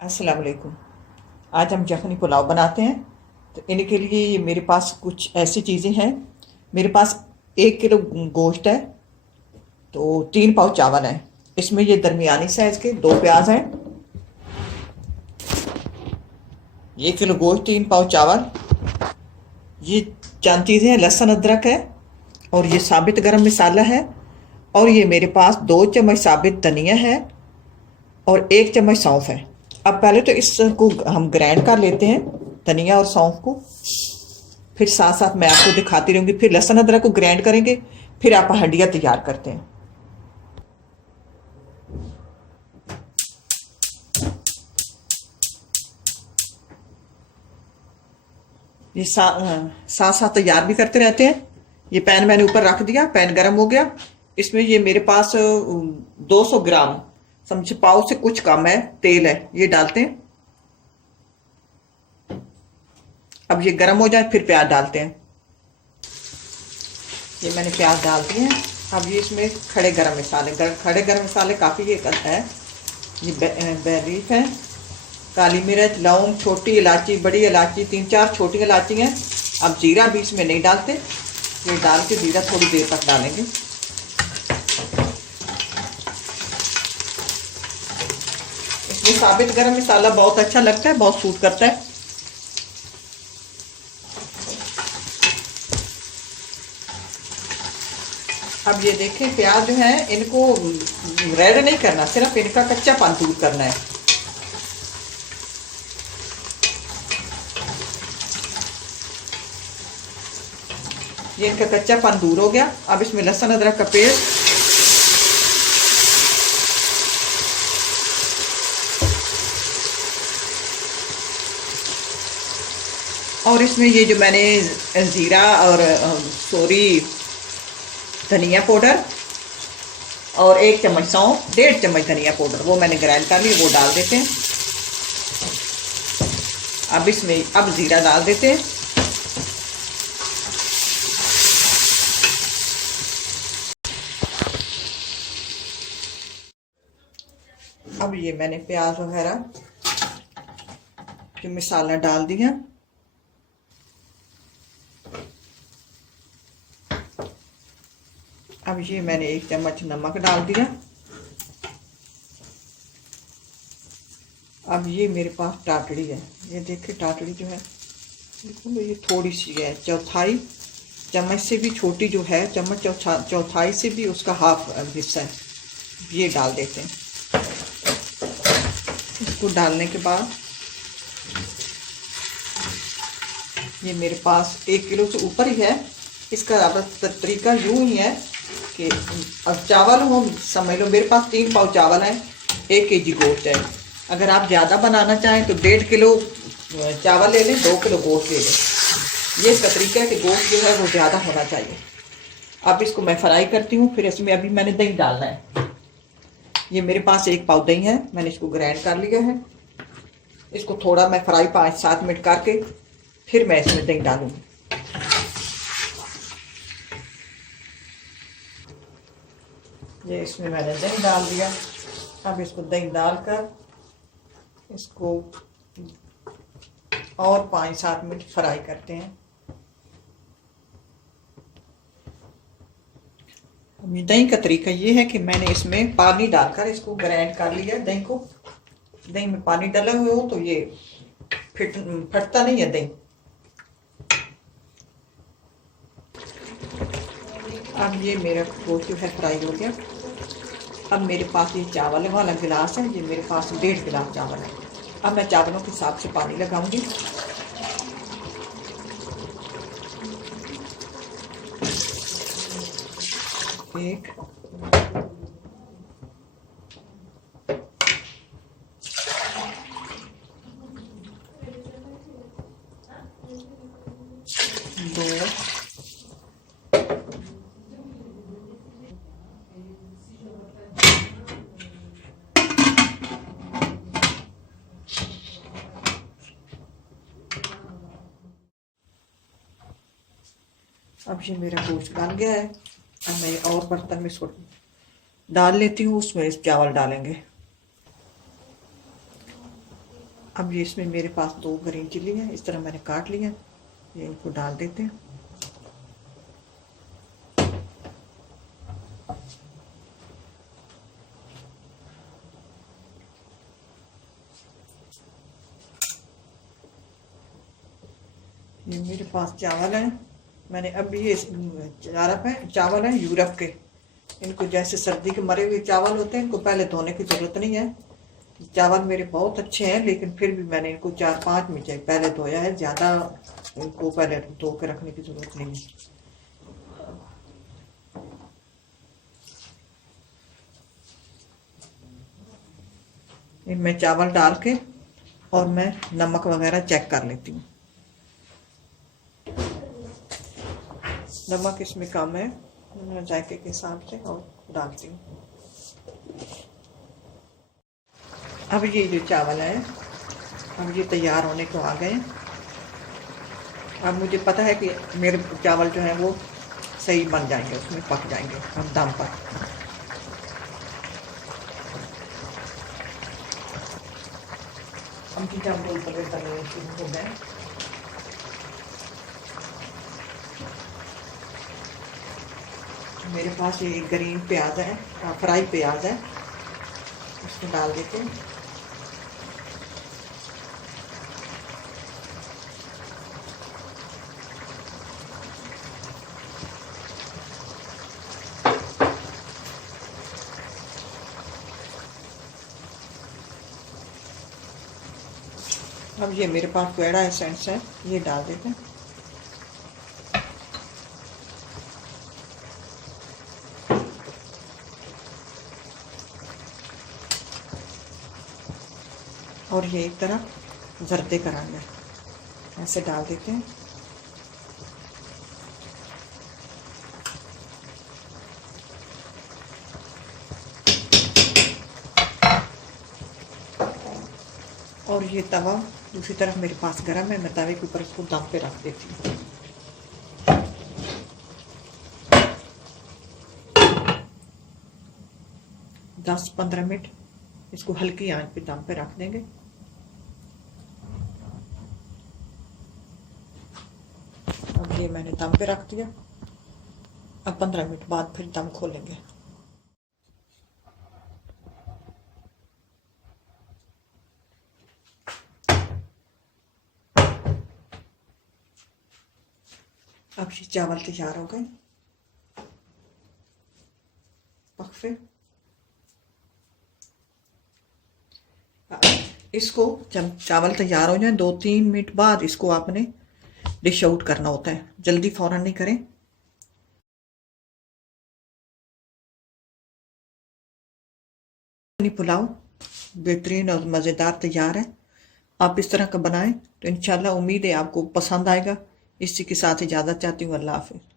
अस्सलाम वालेकुम। आज हम यखनी पुलाव बनाते हैं। तो इनके लिए ये मेरे पास कुछ ऐसी चीज़ें हैं। मेरे पास 1 किलो गोश्त है। तो 3 पाव चावल है। इसमें ये दरमियानी साइज़ के 2 प्याज हैं। 1 किलो गोश्त, 3 पाव चावल। ये चंद चीज़ें हैं, लहसुन अदरक है। और ये साबित गरम मसाला है। और ये मेरे पास 2 चम्मच साबित धनिया है। और 1 चम्मच सौंफ है। अब पहले तो इसको हम ग्राइंड कर लेते हैं, धनिया और सौंफ को। फिर साथ साथ मैं आपको दिखाती रहूंगी। फिर लहसुन अदरक को ग्राइंड करेंगे। फिर आप हंडिया तैयार करते हैं। ये साथ साथ तैयार भी करते रहते हैं। ये पैन मैंने ऊपर रख दिया, पैन गर्म हो गया। इसमें ये मेरे पास 200 ग्राम, समझे पाव से कुछ कम है, तेल है। ये डालते हैं। अब ये गर्म हो जाए फिर प्याज डालते हैं। ये मैंने प्याज डाल दिए हैं। अब ये इसमें खड़े गरम मसाले, खड़े गरम मसाले काफ़ी ये है। ये लीफ है, काली मिर्च, लौंग, छोटी इलायची, बड़ी इलायची, 3-4 छोटी इलायची हैं। अब जीरा भी इसमें नहीं डालते। ये डाल के जीरा थोड़ी देर तक डालेंगे। इसमें साबित गरम मसाला बहुत अच्छा लगता है, बहुत सूट करता है। अब ये देखें, प्याज जो है इनको रेड नहीं करना, सिर्फ इनका कच्चापन दूर करना है। ये इनका कच्चापन दूर हो गया। अब इसमें लहसुन अदरक का पेस्ट, और इसमें ये जो मैंने जीरा और धनिया पाउडर, और 1 चम्मच सौंफ, 1.5 चम्मच धनिया पाउडर, वो मैंने ग्राइंड कर लिया, वो डाल देते हैं। अब इसमें जीरा डाल देते हैं। अब ये मैंने प्याज वगैरह जो मसाला डाल दिया। अब ये मैंने 1 चम्मच नमक डाल दिया। अब ये मेरे पास टाटड़ी है। ये देखिए, टाटड़ी जो है बिल्कुल ये थोड़ी सी है, चौथाई चम्मच से भी छोटी जो है, चम्मच चौथाई से भी उसका हाफ हिस्सा है। ये डाल देते हैं। इसको डालने के बाद ये मेरे पास 1 किलो से ऊपर ही है। इसका तरीका यूं ही है कि अब चावल हो, समझ लो मेरे पास 3 पाव चावल है, 1 kg गोश्त है। अगर आप ज़्यादा बनाना चाहें तो 1.5 किलो चावल ले लें, 2 किलो गोश्त ले लें। ये इसका तरीका है कि गोश्त जो है वो ज़्यादा होना चाहिए। अब इसको मैं फ्राई करती हूँ। फिर इसमें अभी मैंने दही डालना है। ये मेरे पास 1 पाव दही है, मैंने इसको ग्राइंड कर लिया है। इसको थोड़ा मैं फ्राई 5-7 मिनट करके फिर मैं इसमें दही डालूंगी। ये इसमें मैंने दही डाल दिया। अब इसको दही डालकर इसको और 5-7 मिनट फ्राई करते हैं। दही का तरीका ये है कि मैंने इसमें पानी डालकर इसको ग्राइंड कर लिया दही को। दही में पानी डाला हुआ हो तो ये फटता नहीं है दही। अब ये मेरा गोश्त जो है फ्राई हो गया। अब मेरे पास ये चावल वाला गिलास है, ये मेरे पास 1.5 गिलास चावल है। अब मैं चावलों के हिसाब से पानी लगाऊंगी। एक, दो, अब ये मेरा गोश्त गल गया है। अब मैं और बर्तन में इसको डाल लेती हूँ। उसमें इस चावल डालेंगे। अब ये इसमें मेरे पास 2 ग्रीन चिली हैं, इस तरह मैंने काट लिया। ये इनको डाल देते हैं। ये मेरे पास चावल हैं, मैंने अभी ये चावल हैं यूरोप के। इनको जैसे सर्दी के मरे हुए चावल होते हैं, इनको पहले धोने की ज़रूरत नहीं है। चावल मेरे बहुत अच्छे हैं, लेकिन फिर भी मैंने इनको 4-5 मिनट पहले धोया है। ज़्यादा इनको पहले धो के रखने की ज़रूरत नहीं है। इनमें चावल डाल के और मैं नमक वगैरह चेक कर लेती हूँ। नमक इसमें कम है, मैं जायके के हिसाब से और डालती हूँ। अब ये जो चावल है, अब ये तैयार होने को आ गए। अब मुझे पता है कि मेरे चावल जो है वो सही बन जाएंगे, उसमें पक जाएंगे अब दम पर। हम की चावल पर तले शुरू हो गए। मेरे पास ये ग्रीन प्याज है, फ्राई प्याज है, इसको डाल देते हैं। अब ये मेरे पास पेड़ा एसेंस है, ये डाल देते हैं। और ये एक तरफ जर्दे करांगे, ऐसे डाल देते हैं। और ये तवा दूसरी तरफ मेरे पास गर्म है, मैं तवे के ऊपर इसको दम पे रख देती हूँ। दस 15 मिनट इसको हल्की आंच पे दम पे रख देंगे। अब ये मैंने दम पे रख दिया। अब 15 मिनट बाद फिर दम खोलेंगे। अब ये चावल तैयार हो गए पक। इसको जब चावल तैयार हो जाए 2-3 मिनट बाद इसको आपने डिश आउट करना होता है, जल्दी फौरन नहीं करें। पुलाव बेहतरीन और मज़ेदार तैयार है। आप इस तरह का बनाएं तो इंशाल्लाह उम्मीद है आपको पसंद आएगा। इसी के साथ इजाज़त चाहती हूँ। अल्लाह हाफ़िज़।